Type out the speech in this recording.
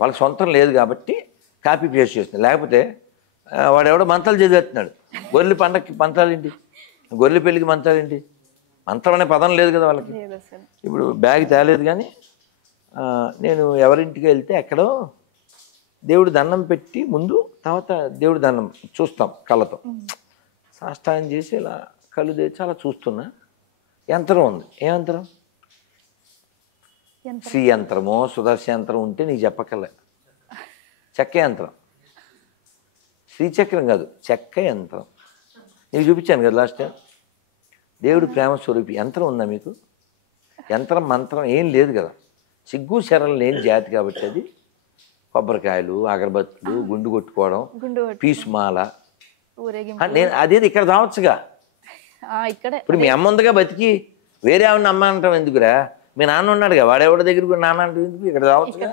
వాళ్ళకి సొంతం లేదు కాబట్టి కాపీ పేస్ట్ చేస్తుంది. లేకపోతే వాడెవడో మంత్రాలు చదివేస్తున్నాడు. గొర్రెల పండగకి మంత్రాలు ఏంటి, గొర్రెల పెళ్ళికి మంత్రాలు ఏంటి, మంత్రం అనే పదం లేదు కదా వాళ్ళకి. ఇప్పుడు బ్యాగ్ తేలేదు కానీ నేను ఎవరింటికి వెళ్తే ఎక్కడో దేవుడు దండం పెట్టి ముందు, తర్వాత దేవుడు దండం చూస్తాం కళ్ళతో, సాష్టాంగం చేసి ఇలా కళ్ళు తెచ్చి అలా చూస్తున్నా. యంత్రం ఉంది. ఏ యంత్రం? శ్రీ యంత్రమో సుదర్శ యంత్రం ఉంటే నీకు చెప్పక్కర్లే. చెక్క యంత్రం, శ్రీచక్రం కాదు, చెక్క యంత్రం. నీకు చూపించాను కదా లాస్ట్ టైం. దేవుడు ప్రేమ స్వరూపి. యంత్రం ఉందా మీకు? యంత్రం మంత్రం ఏం లేదు కదా. సిగ్గు శరలు లేని జాతి కాబట్టి అది కొబ్బరికాయలు, అగరబత్తులు, గుండు కొట్టుకోవడం, పీసుమాల. నేను అదేది ఇక్కడ రావచ్చుగా. ఇప్పుడు మీ అమ్మ ఉందిగా బతికి, వేరే ఆవిడ అమ్మ అంటాం ఎందుకురా? మీ నాన్న ఉన్నాడుగా, వాడెవడ దగ్గర నాన్న అంటే ఎందుకు? ఇక్కడ రావచ్చుగా.